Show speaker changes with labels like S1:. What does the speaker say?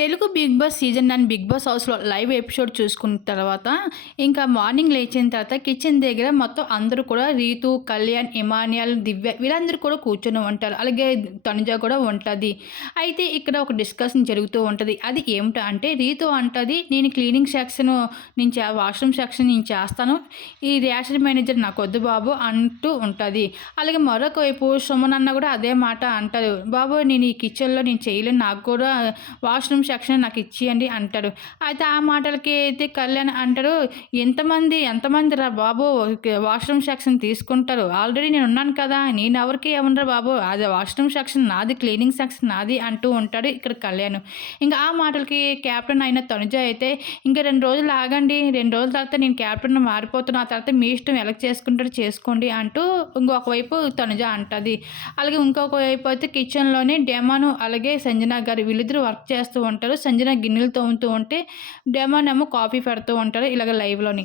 S1: Telugu big boss season nine big boss హౌస్లో live episode చూసుకున్న తర్వాత ఇంకా మార్నింగ్ లేచిన తర్వాత కిచెన్ దగ్గర మొత్తం అందరూ కూడా రీతు కళ్యాణ్ ఇమానియల్ దివ్య వీళ్ళందరూ కూడా కూర్చొని ఉంటారు. అలాగే తనుజ కూడా ఉంటుంది. అయితే ఇక్కడ ఒక డిస్కషన్ జరుగుతూ ఉంటుంది. అది ఏమిటో అంటే రీతు అంటుంది నేను క్లీనింగ్ సెక్షన్ నుంచి వాష్రూమ్ సెక్షన్ నేను చేస్తాను. ఈ రేషన్ మేనేజర్ నాకు వద్దు బాబు అంటూ ఉంటుంది. అలాగే మరొక వైపు సుమన్ అన్న కూడా అదే మాట అంటారు. బాబు నేను ఈ కిచెన్లో నేను చేయలేను. నాకు కూడా వాష్రూమ్ సెక్షన్ నాకు ఇచ్చేయండి అంటాడు. అయితే ఆ మాటలకి అయితే కళ్యాణ్ అంటాడు ఎంతమంది ఎంతమంది రా బాబు వాష్రూమ్ సెక్షన్ తీసుకుంటారు? ఆల్రెడీ నేను ఉన్నాను కదా నేను ఎవరికి ఏమన్నా బాబు. అది వాష్రూమ్ సెక్షన్ నాది క్లీనింగ్ సెక్షన్ నాది అంటూ ఉంటాడు ఇక్కడ కళ్యాణ్. ఇంకా ఆ మాటలకి క్యాప్టెన్ అయిన తనుజ అయితే ఇంకా రెండు రోజులు ఆగండి రెండు రోజుల తర్వాత నేను క్యాప్టెన్ మారిపోతున్నా ఆ తర్వాత మీ ఇష్టం ఎలా చేసుకుంటారు చేసుకోండి అంటూ ఇంకొక వైపు తనుజ అంటుంది. అలాగే ఇంకొక వైపు అయితే కిచెన్లోనే డెమాను అలాగే సంజన గారు వీళ్ళిద్దరూ వర్క్ చేస్తూ ఉంటారు సంజన గిన్నెలు తోముతూ ఉంటే డెమోనేమో కాఫీ పెడుతూ ఉంటారు ఇలాగ లైవ్లోని.